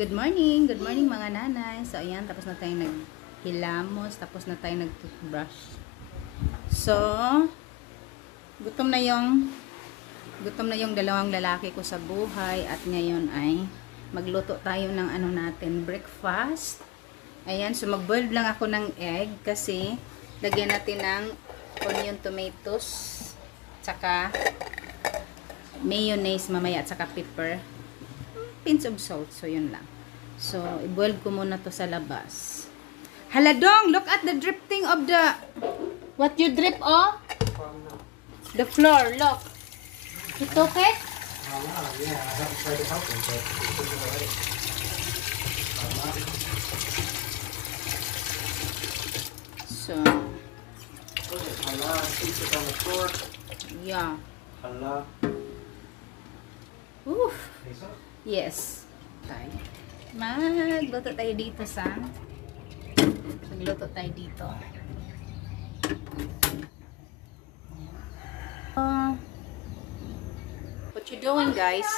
Good morning mga nanay. So ayan, tapos na tayong naghilamos, tapos na tayong nag-toothbrush. So, gutom na yung dalawang lalaki ko sa buhay at ngayon ay magluto tayo ng ano natin, breakfast. Ayan, so mag-boil lang ako ng egg kasi lagyan natin ng onion, tomatoes, tsaka mayonnaise mamaya at saka pepper. Pinch of salt. So, yun lang. So, i-boil ko muna to sa labas. Haladong! Look at the dripping of the... What you drip, oh? The floor, look. You took it? Yeah, I haven't tried to help him, but it's doing alright. So, Look at Allah, pieces on the floor. yeah. Allah. Oof. Think so? Yes. Tayo. Magluto tayo dito sa... Magluto tayo dito. What you doing, guys?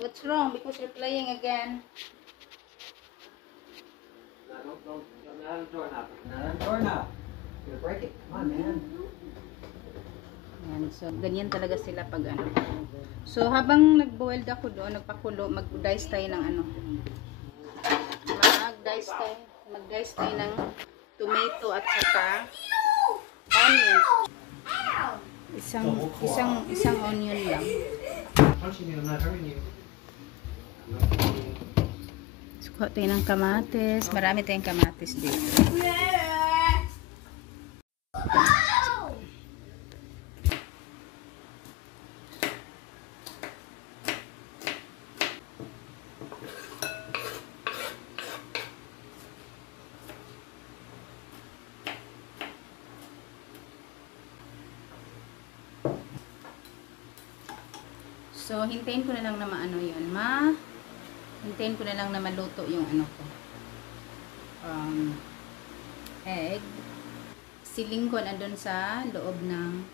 What's wrong? Because you're playing again. Don't, not on the doorknob. Not on the doorknob. You're gonna break it. Come on, man. Yan. So, ganyan talaga sila pag ano. So, habang nag-boiled ako doon, nagpakulo, mag-dice tayo ng ano. Mag-dice tayo ng tomato at saka onion. Isang onion lang. Punching you, I'm not hurting you. So, kuha tayo ng kamatis. Marami tayong kamatis dito. So, hintayin ko na lang na maano yun. Hintayin ko na lang na maluto yung ano ko. Egg. Siling ko na doon sa loob ng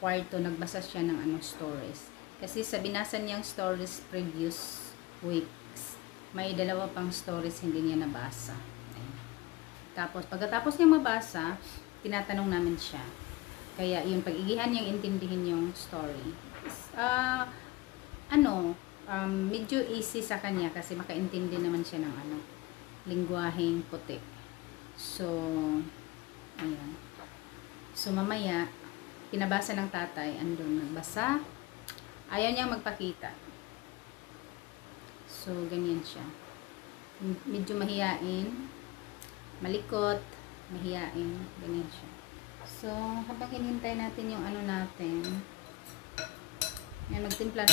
kwarto. Nagbasa siya ng ano, stories. Kasi sa binasa niyang stories previous weeks, may dalawa pang stories hindi niya nabasa. Ayan. Tapos, pagkatapos niya mabasa, tinatanong namin siya. Kaya, yung pag-igihan niyang intindihin yung story. Medyo easy sa kanya kasi makaintindi naman siya ng ano, lingwaheng puti. So, ayan. So, mamaya, pinabasa ng tatay, andun nagbasa. Ayaw niyang magpakita. So, ganyan siya. Medyo mahiyain, malikot, mahiyain, ganyan siya. So, habang hinihintay natin yung ano natin, yan, magtimpla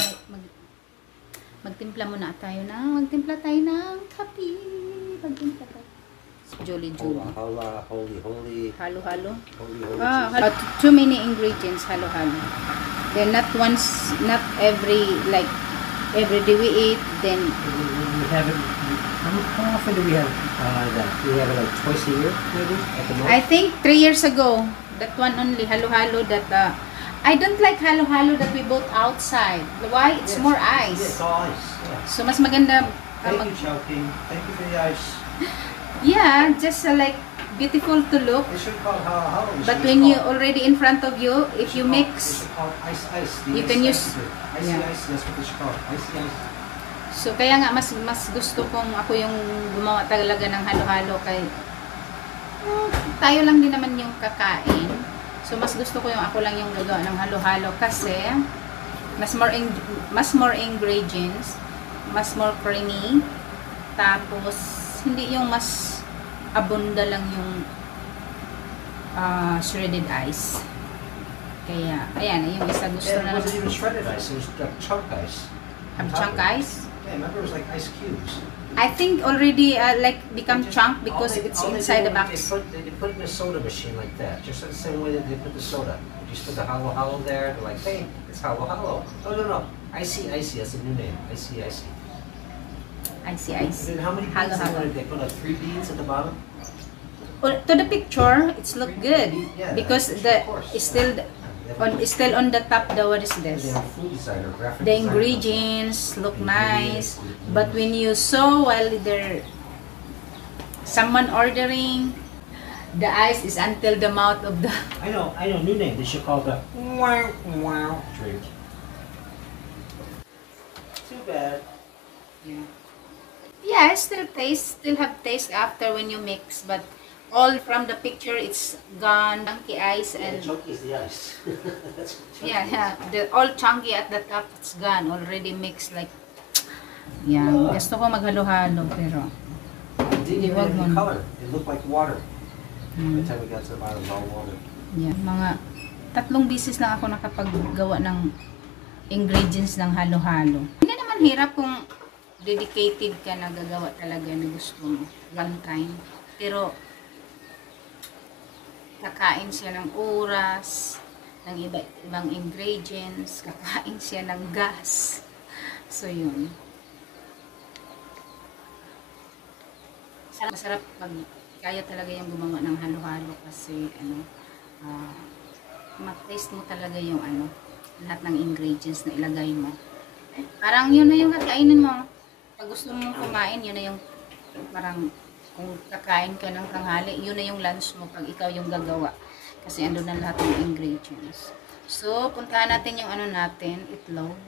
muna tayo magtimpla tayo ng kape. Magtimpla tayo. Jolly. Holy. Halo-halo. Holy. Too many ingredients, halo-halo. Then not every day we eat, then We have it. How often do we have that? Do we have it like twice a year, maybe? At the most? I think 3 years ago, that one only, halo-halo, that I don't like halo-halo that we bought outside. Why? It's more ice. Yes, all ice. Yeah. So, mas maganda. Thank you, Chowking. Thank you for the ice. Yeah, just like beautiful to look. They should call it halo. But when you already in front of you, if you They mix, should call it ice. you can use. Icy Yeah. ice. That's what they should call it. Icy ice. So, kaya nga mas gusto kong ako yung gumawa talaga ng halo-halo kay tayo lang din naman yung kakain. So, mas gusto ko yung ako lang yung gagawa ng halo-halo kasi mas more ingredients, mas more creamy, tapos hindi yung mas abunda lang yung shredded ice. Kaya, ayan, yung isa gusto And it na wasn't even shredded ice. It was chunk ice. have chunk ice. Yeah, remember it was like ice cubes. I think already become chunk because it's All they inside did the was box. They put it in a soda machine like that, just the same way that they put the soda. You just put the halo there. They're like, hey, it's halo. No. Icy. That's a new name. Icy. I see. And then how many beads Halo-halo. they put? Like 3 beads at the bottom. To the picture, it's look good Yeah, because of the course. it's still Still on the top, what is They this? have food designer, graphic The designer. ingredients look nice, but when you saw while there someone ordering, the eyes is until the mouth of the I know, new name. They should call it the wow wow drink. Too bad. yeah, still have taste after when you mix, but all from the picture it's gone. Chunky eyes And and chunky is the ice. That's chunky. yeah, the all chunky at the top it's gone already mixed like yeah. Gusto ko maghalo-halo pero It didn't even Wag have any mo. color. It looked like water. By the time we got to the bottom, it was all water. yeah, mga 3 bisis lang ako nakapaggawa ng ingredients ng halo-halo. Hindi naman hirap kung dedicated ka na gagawa talaga na gusto mo one time. Pero kakain siya ng oras, ng ibang ingredients, kakain siya ng gas. So, yun. Masarap pag kaya talaga yung gumawa ng halo-halo kasi, ma-taste mo talaga yung, lahat ng ingredients na ilagay mo. Parang yun na yung kakainin mo. Pag gusto mong kumain, yun na yung, parang, kung kakain ka ng tanghali, yun na yung lunch mo pag ikaw yung gagawa. Kasi andun na lahat ng ingredients. So, puntahan natin yung natin, itlog.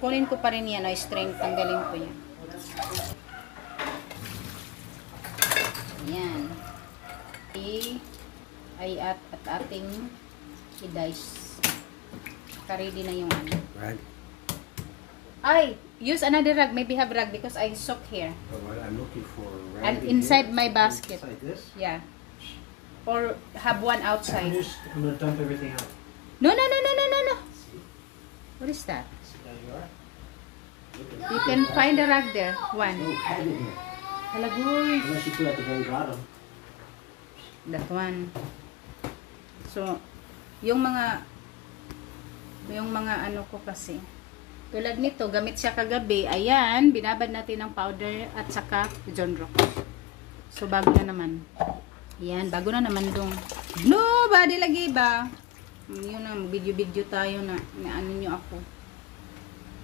Kunin ko pa rin yan, strain, tanggalin ko yan. Ayan. At ating i-dice. Ready na yung Rag? Ay, use another rag. Maybe have rag because I soak here. Oh, well, I'm looking for rag. And inside my basket. Inside this? Yeah. Or have one outside. I'm gonna dump everything out. No. What is that? See, there you are. You can find a rag there. One. No, have it here. Halagoy. Unless you put it at the very bottom. That one. So, yung mga ano ko kasi. Tulad nito, gamit siya kagabi. Ayan, binabad natin ng powder at saka John Rock. So, bago na naman. Ayan, bago na naman dong. Nobody lagi ba? Yun na, video-video tayo na ano nyo ako.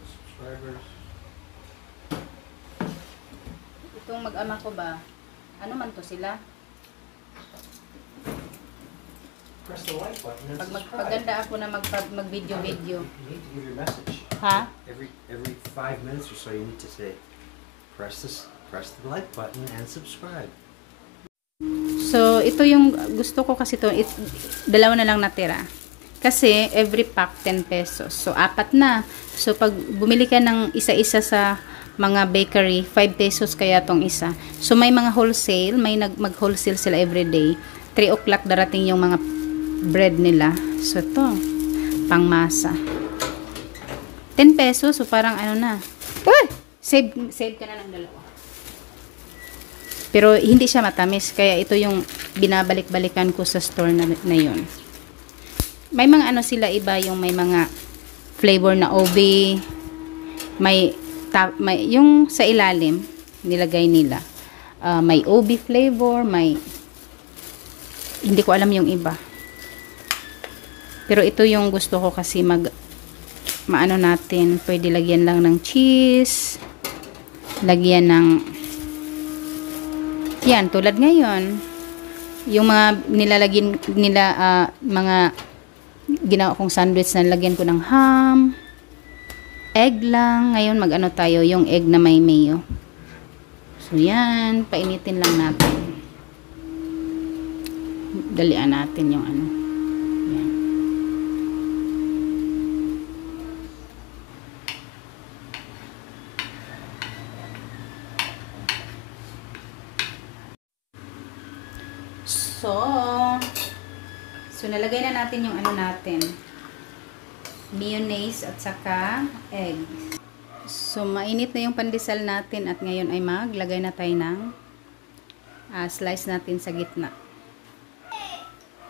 Subscribers. Itong mag-ama ko ba? Ano man to sila? Press the like button and Pag subscribe. magpaganda ako na mag-video-video. You need to give your message. Ha? Every 5 minutes or so, you need to say, press the like button and subscribe. So, ito yung gusto ko kasi to. Dalawa na lang natira. Kasi, every pack, 10 pesos. So, 4 na. So, pag bumili ka ng isa-isa sa mga bakery, 5 pesos kaya tong isa. So, may mga wholesale. May mag-wholesale sila everyday. 3 o'clock darating yung mga bread nila. So, ito. Pangmasa. 10 pesos. So, parang ano na. Uy! Save ka na ng dalawa. Pero hindi siya matamis. Kaya ito yung binabalik-balikan ko sa store na yun. May mga ano sila iba. Yung may mga flavor na OB. May yung sa ilalim nilagay nila. May OB flavor. May hindi ko alam yung iba. Pero ito yung gusto ko kasi maano natin. Pwede lagyan lang ng cheese. Lagyan ng yan, tulad ngayon. Yung mga nilalagyan nila, mga ginawa kong sandwich na lagyan ko ng ham. Egg lang. Ngayon, mag-ano tayo, yung egg na may mayo. So, yan. Painitin lang natin. Dalian natin yung ano. Yan. So nalagay na natin yung ano natin. Mayonnaise at saka egg. So, mainit na yung pandesal natin at ngayon ay maglagay na tayo ng slice natin sa gitna.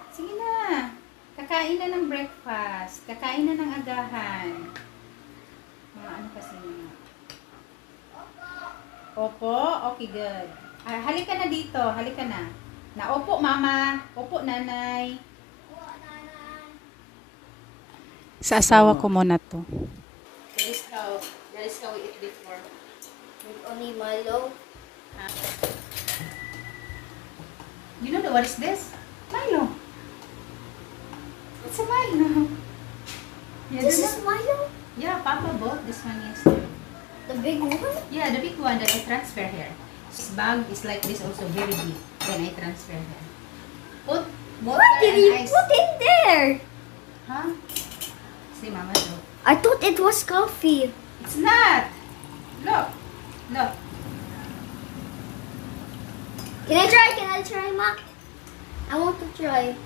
Sige na. Kakain na ng breakfast. Kakain na ng agahan. Mga ano kasi yun. Opo? Okay, good. Halika na dito. Halika na. Opo, mama. Opo, nanay. Sa asawa ko muna to. That is how we eat before. With only Milo. You know what is this? Milo. It's a Milo. Yeah, This is Milo? yeah, Papa bought this one yesterday. The big one? Yeah, the big one that I transfer here. This bag is like this also very big. Then I transfer here. Put water What did you and ice. put in there? Huh? See, Mama, do. I thought it was coffee. It's not. Look. Look. Can I try? Can I try, Ma? I want to try.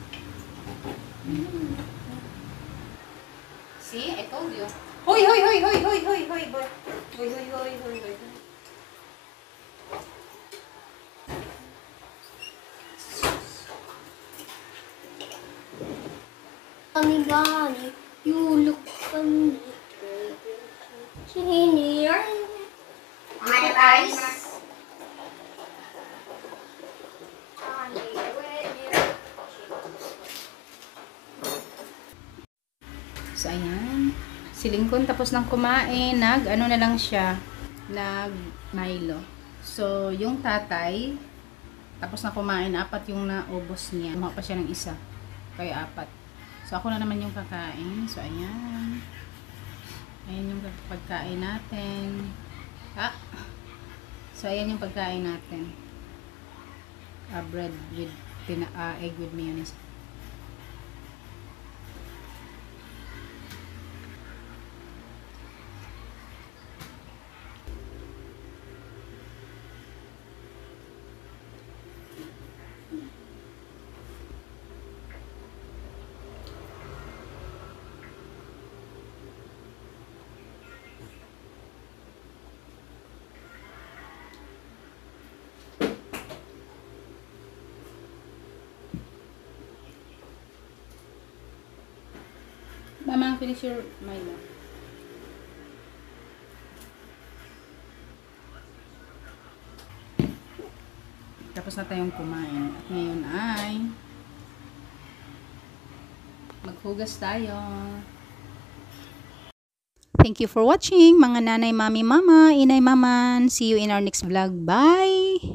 See, I told you. Hoy, hoy, hoy, hoy, hoy, hoy, hoy, boy. Hoy, hoy, hoy, hoy, hoy. Mommy, Mommy, you look funny. Senior. Look at ice. So, ayan. Si Lincoln tapos nang kumain, ano na lang siya, nag-Milo. So, yung tatay, tapos na kumain, 4 yung naubos niya. Kumuha pa siya ng isa. Kaya 4. So, ako na naman yung kakain. So, ayan. Ayan yung pagkain natin. So, ayan yung pagkain natin. Bread with egg with mayonnaise. Mama, finish your Milo. Tapos na tayong kumain. At ngayon ay maghugas tayo. Thank you for watching, mga nanay, mami, mama, inay, maman. See you in our next vlog. Bye!